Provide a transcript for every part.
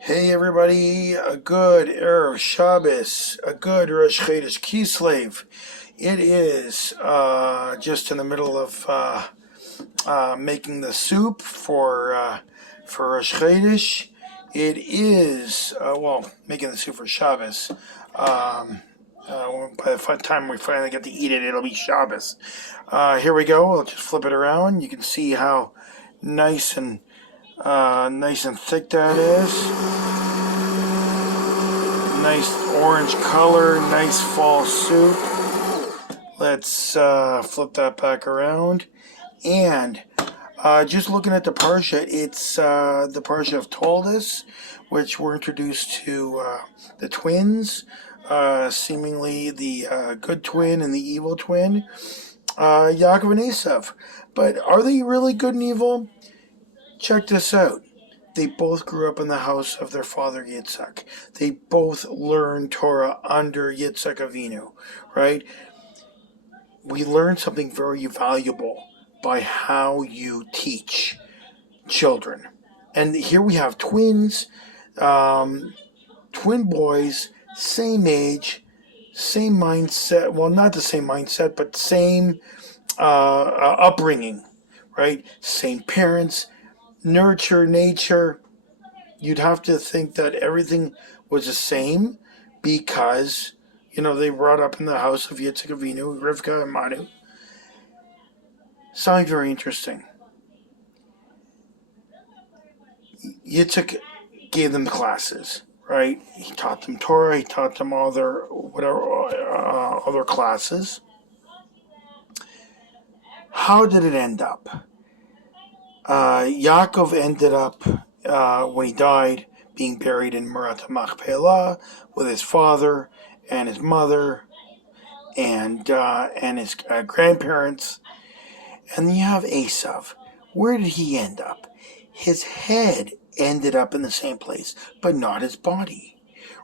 Hey everybody, a good Erev Shabbos, a good Rosh Chodesh Kislev. It is just in the middle of making the soup for Rosh Chodesh. It is making the soup for Shabbos. By the time we finally get to eat it, it'll be Shabbos. Here we go. We'll just flip it around. You can see how nice and thick that is. Nice orange color, nice fall soup. Let's flip that back around. And just looking at the Parsha, it's the Parsha of Toldos, which we're introduced to the twins, seemingly the good twin and the evil twin, Yaakov and Esav. But are they really good and evil? Check this out. They both grew up in the house of their father Yitzhak. They both learned Torah under Yitzhak Avinu, right? We learn something very valuable by how you teach children. And here we have twins, twin boys, same age, same mindset. Well, not the same mindset, but same upbringing, right? Same parents. Nurture, nature, you'd have to think that everything was the same because, they brought up in the house of Yitzhak Avinu, Rivka and Manu. Something very interesting. Yitzhak gave them the classes, right? He taught them Torah, he taught them all their other classes. How did it end up? Yaakov ended up, when he died, being buried in Merat Machpelah with his father and his mother and his grandparents. And then you have Esav. Where did he end up? His head ended up in the same place, but not his body,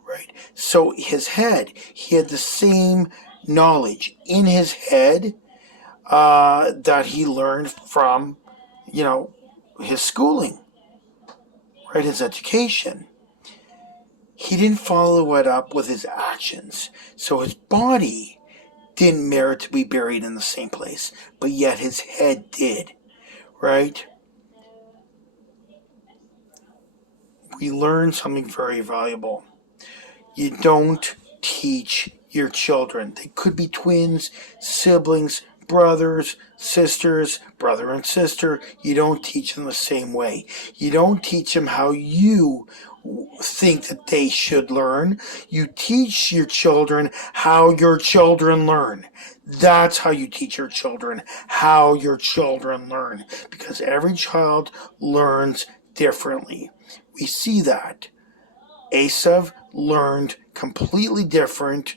right? So his head, he had the same knowledge in his head that he learned from his schooling, right? His education. He didn't follow it up with his actions. So his body didn't merit to be buried in the same place, but yet his head did, right? We learn something very valuable. You don't teach your children. They could be twins, siblings, brothers, sisters, brother and sister. You don't teach them the same way. You don't teach them how you think that they should learn. You teach your children how your children learn. That's how you teach your children how your children learn, because every child learns differently. We see that. Esav learned completely different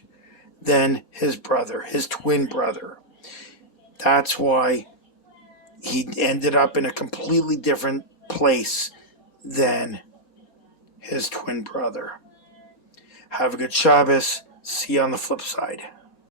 than his brother, his twin brother. That's why he ended up in a completely different place than his twin brother. Have a good Shabbos. See you on the flip side.